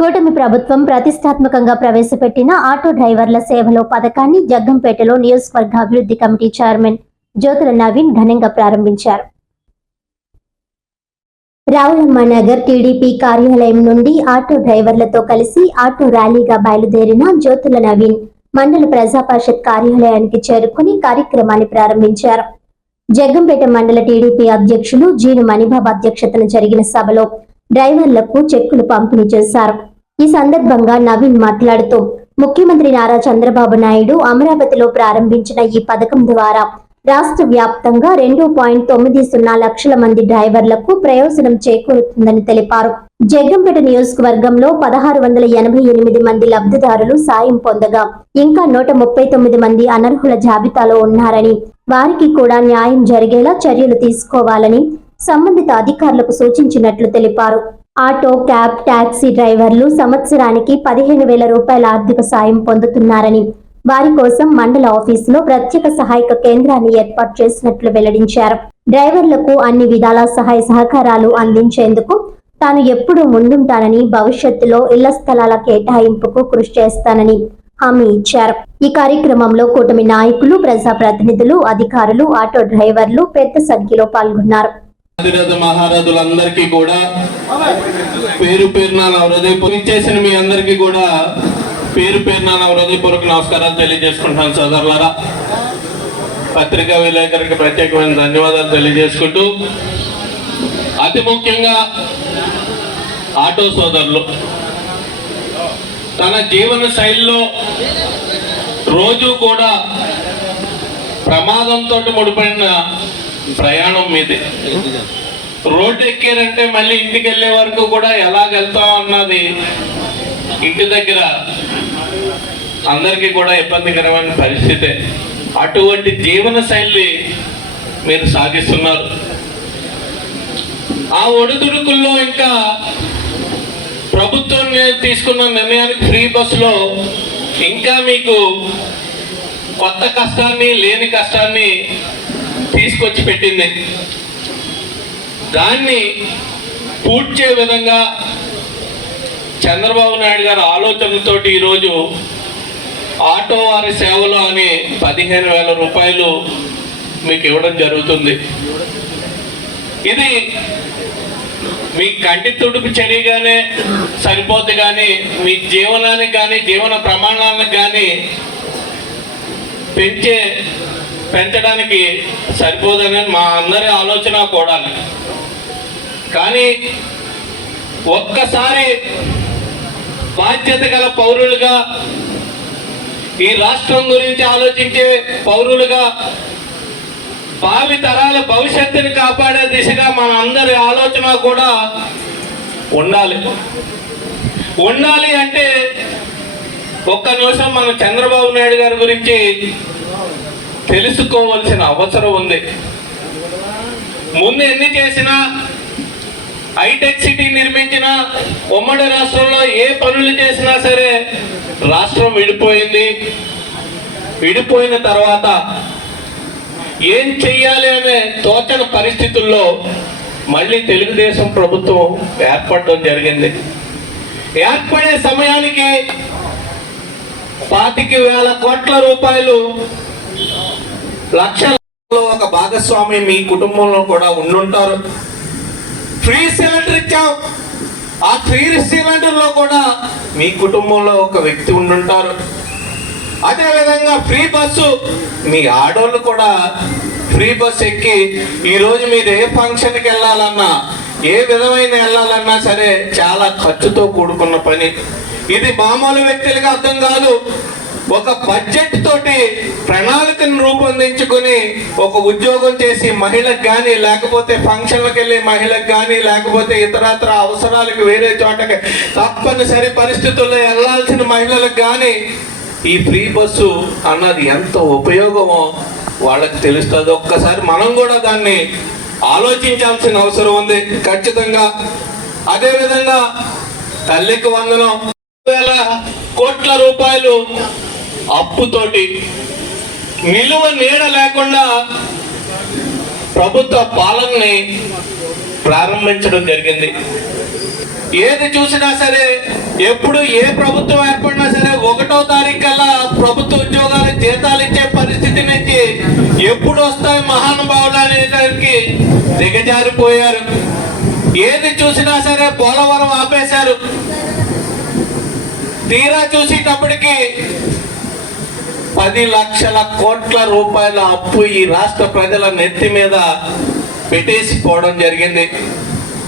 కూటమి ప్రభుత్వం ప్రతిష్టాత్మకంగా ప్రవేశపెట్టిన ఆటో డ్రైవర్ల సేవలో పథకాన్ని జగ్గంపేటలో నియోజకవర్గ అభివృద్ధి కమిటీ చైర్మన్ జ్యోతుల నవీన్ ఘనంగా ప్రారంభించారు. రావులమ్మ నగర్ టీడీపీ కార్యాలయం నుండి ఆటో డ్రైవర్లతో కలిసి ఆటో ర్యాలీగా బయలుదేరిన జ్యోతుల నవీన్ మండల ప్రజా పరిషత్ కార్యాలయానికి చేరుకుని కార్యక్రమాన్ని ప్రారంభించారు. జగ్గంపేట మండల టీడీపీ అధ్యక్షులు జీను మణిబాబు అధ్యక్షతన జరిగిన సభలో డ్రైవర్లకు చెక్కులు పంపిణీ చేశారు. ఈ సందర్భంగా నవీన్ మాట్లాడుతూ ముఖ్యమంత్రి నారా చంద్రబాబు నాయుడు అమరావతిలో ప్రారంభించిన ఈ పథకం ద్వారా రాష్ట్ర వ్యాప్తంగా 2.90 లక్షల మంది డ్రైవర్లకు ప్రయోజనం చేకూరుతుందని తెలిపారు. జగ్గంపేట నియోజకవర్గంలో 1688 మంది లబ్ధిదారులు సాయం పొందగా ఇంకా 139 మంది అనర్హుల జాబితాలో ఉన్నారని, వారికి కూడా న్యాయం జరిగేలా చర్యలు తీసుకోవాలని సంబంధిత అధికారులకు సూచించినట్లు తెలిపారు. ఆటో, క్యాబ్, టాక్సీ డ్రైవర్లు సంవత్సరానికి 15,000 రూపాయల ఆర్థిక సాయం పొందుతున్నారని, వారి కోసం మండల ఆఫీసులో ప్రత్యేక సహాయక కేంద్రాన్ని ఏర్పాటు చేసినట్లు వెల్లడించారు. డ్రైవర్లకు అన్ని విధాల సహాయ సహకారాలు అందించేందుకు తాను ఎప్పుడూ ముందుంటానని, భవిష్యత్తులో ఇళ్ల స్థలాల కేటాయింపుకు కృషి చేస్తానని హామీ ఇచ్చారు. ఈ కార్యక్రమంలో కూటమి నాయకులు, ప్రజాప్రతినిధులు, అధికారులు, ఆటో డ్రైవర్లు పెద్ద సంఖ్యలో పాల్గొన్నారు. మహారాజులందరికీ కూడా పేరు పేరున హృదయపూర్వక మీ అందరికీ కూడా పేరు పేరున హృదయపూర్వక నమస్కారాలు తెలియజేసుకుంటాను. సోదరులారా, పత్రికా విలేకరులకు ప్రత్యేకమైన ధన్యవాదాలు తెలియజేసుకుంటూ, అతి ముఖ్యంగా ఆటో సోదరులు తన జీవన శైలిలో రోజు కూడా ప్రమాదంతో ముడిపడిన ప్రయాణం మీది. రోడ్డు ఎక్కారంటే మళ్ళీ ఇంటికి వెళ్ళే వరకు కూడా ఎలాగెళ్తాం అన్నది ఇంటి దగ్గర అందరికీ కూడా ఇబ్బందికరమైన పరిస్థితే. అటువంటి జీవన శైలి మీరు సాగిస్తున్నారు. ఆ ఒడిదుడుకుల్లో ఇంకా ప్రభుత్వం తీసుకున్న నిర్ణయానికి ఫ్రీ బస్సులో ఇంకా మీకు కొత్త కష్టాన్ని, లేని కష్టాన్ని తీసుకొచ్చి పెట్టింది. దాన్ని పూడ్చే విధంగా చంద్రబాబు నాయుడు గారి ఆలోచనలతోటి ఈరోజు ఆటో వారి సేవలు అని 15,000 రూపాయలు మీకు ఇవ్వడం జరుగుతుంది. ఇది మీ కంటి తుడుపు చర్యగానే సరిపోద్ది, కానీ మీ జీవనానికి కానీ జీవన ప్రమాణాలకు కానీ పెంచడానికి సరిపోదని మా అందరి ఆలోచన కూడా. కానీ ఒక్కసారి బాధ్యత గల పౌరులుగా, ఈ రాష్ట్రం గురించి ఆలోచించే పౌరులుగా, భావి తరాల భవిష్యత్తుని కాపాడే దిశగా మన అందరి ఆలోచన కూడా ఉండాలి. అంటే ఒక్క నిమిషం మనం చంద్రబాబు నాయుడు గారి గురించి తెలుసుకోవాల్సిన అవసరం ఉంది. ముందు ఎన్ని చేసినా, హైటెక్ సిటీ నిర్మించినా, ఉమ్మడి రాష్ట్రంలో ఏ పనులు చేసినా సరే రాష్ట్రం విడిపోయిన తర్వాత ఏం చెయ్యాలి అనే తోచని పరిస్థితుల్లో మళ్ళీ తెలుగుదేశం ప్రభుత్వం ఏర్పడడం జరిగింది. ఏర్పడే సమయానికి 25,000 కోట్ల రూపాయలు లక్షల్లో ఒక భాగస్వామి మీ కుటుంబంలో కూడా ఉండుంటారు. ఫ్రీ సిలిండర్ ఇచ్చాం, ఆ ఫ్రీ సిలిండర్ లో కూడా మీ కుటుంబంలో ఒక వ్యక్తి ఉండుంటారు. అదేవిధంగా ఫ్రీ బస్సు, మీ ఆడోళ్ళు కూడా ఫ్రీ బస్సు ఎక్కి ఈరోజు మీరు ఏ ఫంక్షన్కి వెళ్ళాలన్నా, ఏ విధమైన వెళ్ళాలన్నా సరే చాలా ఖర్చుతో కూడుకున్న పని. ఇది మామూలు వ్యక్తులుగా అర్థం కాదు. ఒక బడ్జెట్ తోటి ప్రణాళికను రూపొందించుకుని ఒక ఉద్యోగం చేసి మహిళకు కానీ, లేకపోతే ఫంక్షన్లకు వెళ్ళే మహిళకు కానీ, లేకపోతే ఇతరత్ర అవసరాలకు వేరే చోటకి తప్పనిసరి పరిస్థితుల్లో వెళ్ళాల్సిన మహిళలకు కానీ ఈ ఫ్రీ బస్సు అన్నది ఎంత ఉపయోగమో వాళ్ళకి తెలుస్తుంది. ఒక్కసారి మనం కూడా దాన్ని ఆలోచించాల్సిన అవసరం ఉంది ఖచ్చితంగా. అదేవిధంగా తల్లికి వందనం 1,000 కోట్ల రూపాయలు అప్పుతోటి నిలువ నీడ లేకుండా ప్రభుత్వ పాలనని ప్రారంభించడం జరిగింది. ఏది చూసినా సరే, ఎప్పుడు ఏ ప్రభుత్వం ఏర్పడినా సరే 1వ తారీఖు కల్లా ప్రభుత్వ ఉద్యోగాలు జీతాలు ఇచ్చే పరిస్థితి నుంచి ఎప్పుడు వస్తాయి మహానుభావులు అనేదానికి దిగజారిపోయారు. ఏది చూసినా సరే పోలవరం ఆపేశారు. తీరా చూసేటప్పటికి 10 లక్షల కోట్ల రూపాయల అప్పు ఈ రాష్ట్ర ప్రజల నెత్తి మీద పెట్టేసిపోవడం జరిగింది.